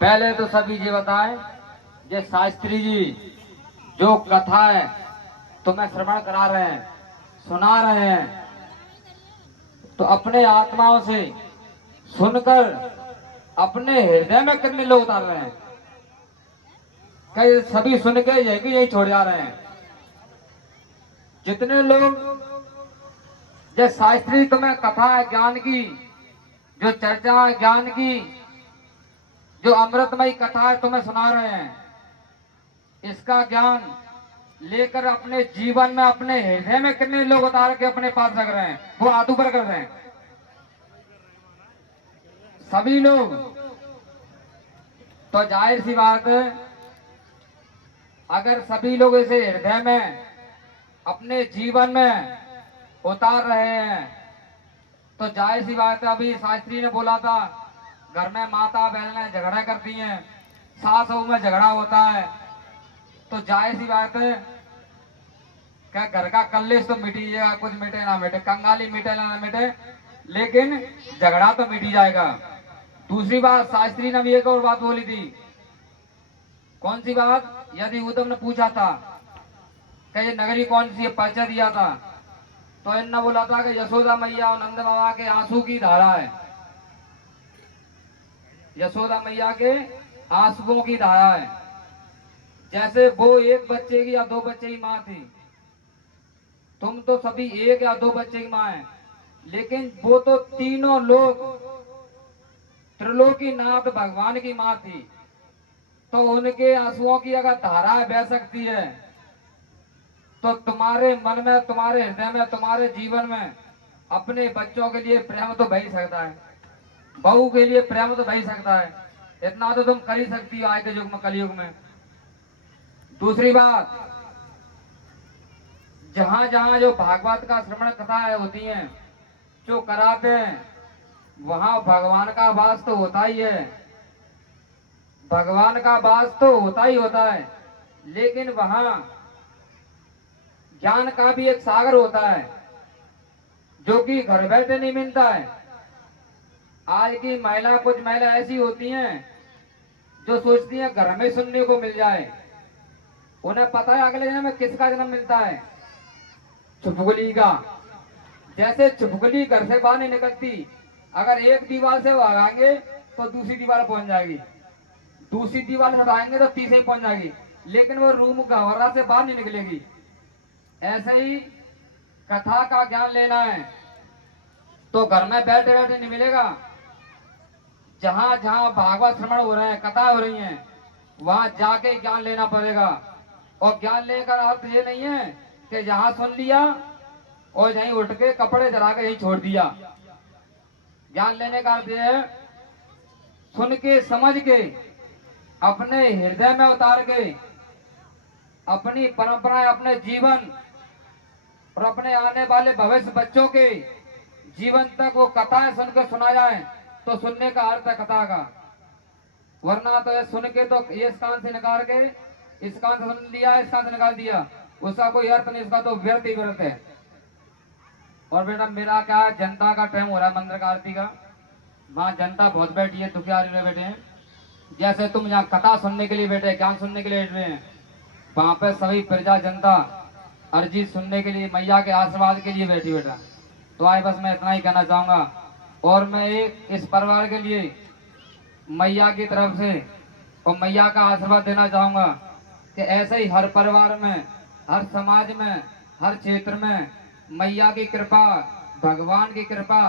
पहले तो सभी ये बताएं, ये शास्त्री जी जो कथा है तुम्हें श्रवण करा रहे हैं, सुना रहे हैं, तो अपने आत्माओं से सुनकर अपने हृदय में कितने लोग उतार रहे हैं? कई सभी सुन के यही छोड़ जा रहे हैं। जितने लोग जो शास्त्री तुम्हें कथा है ज्ञान की, जो चर्चा है ज्ञान की, जो अमृतमयी कथा है तुम्हें सुना रहे हैं, इसका ज्ञान लेकर अपने जीवन में अपने हृदय में कितने लोग उतार के अपने पास रख रहे हैं, वो हाथ ऊपर कर रहे हैं? सभी लोग। तो जाहिर सी बात है, अगर सभी लोग इसे हृदय में अपने जीवन में उतार रहे हैं तो जाहिर सी बात है, अभी शास्त्री ने बोला था घर में माता बहनें झगड़ा करती हैं, सास बहू में झगड़ा होता है, तो जाहिर सी बात है क्या घर का कलेश तो मिट ही जाएगा, कुछ मिटे ना मिटे, कंगाली मिटे ना मिटे, लेकिन झगड़ा तो मिट ही जाएगा। दूसरी बात शास्त्री ने भी एक और बात बोली थी। कौन सी बात? यदि उद्धव ने पूछा था कि ये नगरी कौन सी है, परिचय दिया था, तो इन्होंने बोला था कि यशोदा मैया और नंद बाबा के आंसू की धारा है। यशोदा मैया के आंसुओं की धारा है। जैसे वो एक बच्चे की या दो बच्चे की माँ थी, तुम तो सभी एक या दो बच्चे की माँ है, लेकिन वो तो तीनों लोग त्रिलोकीनाथ भगवान की माँ थी। तो उनके आंसुओं की अगर धारा बह सकती है तो तुम्हारे मन में, तुम्हारे हृदय में, तुम्हारे जीवन में अपने बच्चों के लिए प्रेम तो बह ही सकता है, बहू के लिए प्रेम तो बह ही सकता है। इतना तो तुम कर ही सकती हो आज के युग में, कलयुग में। दूसरी बात, जहां जहां जो भागवत का श्रवण कथाएं होती हैं, जो कराते हैं, वहां भगवान का वास तो होता ही है, भगवान का वास तो होता ही होता है, लेकिन वहां ज्ञान का भी एक सागर होता है जो कि घर बैठे नहीं मिलता है। आज की महिला, कुछ महिला ऐसी होती हैं जो सोचती हैं घर में सुनने को मिल जाए। उन्हें पता है अगले जन्म में किसका जन्म मिलता है, चुपगुली का। जैसे चुपगुली घर से बाहर नहीं निकलती, अगर एक दीवार से भागेंगे तो दूसरी दीवार पहुंच जाएगी, दूसरी दीवार से हटाएंगे तो तीसरी पहुंच जाएगी, लेकिन वो रूम गहवरा से बाहर नहीं निकलेगी। ऐसे ही कथा का ज्ञान लेना है तो घर में बैठे बैठे नहीं मिलेगा। जहां जहां भागवत श्रवण हो रहे हैं, कथा हो रही हैं, वहां जाके ज्ञान लेना पड़ेगा। और ज्ञान लेकर अर्थ ये नहीं है कि यहाँ सुन लिया और यहीं उठ के कपड़े जला के यहीं छोड़ दिया। ज्ञान लेने का अर्थ ये है, सुन के समझ के अपने हृदय में उतार के अपनी परंपराएं, अपने जीवन और अपने आने वाले भविष्य बच्चों के जीवन तक वो कथाएं सुनकर सुना जाए, तो सुनने का अर्थ है कथा का। वरना तो ये सुन के तो ये इस कान से निकाल के इस कान से सुन लिया, इस कान से निकाल दिया, उसका कोई अर्थ नहीं, इसका तो व्यर्थ ही व्यर्थ है। और बेटा मेरा क्या, जनता का टाइम हो रहा है मंदिर का आरती का, वहाँ जनता बहुत बैठी है, दुखियारी में बैठे हैं। जैसे तुम यहाँ कथा सुनने के लिए बैठे, ज्ञान सुनने के लिए बैठ रहे हैं, वहां पे सभी प्रजा जनता अर्जी सुनने के लिए, मैया के आशीर्वाद के लिए बैठी बेटा। तो आज बस मैं इतना ही कहना चाहूंगा। और मैं एक इस परिवार के लिए मैया की तरफ से और मैया का आशीर्वाद देना चाहूंगा कि ऐसे ही हर परिवार में, हर समाज में, हर क्षेत्र में मैया की कृपा, भगवान की कृपा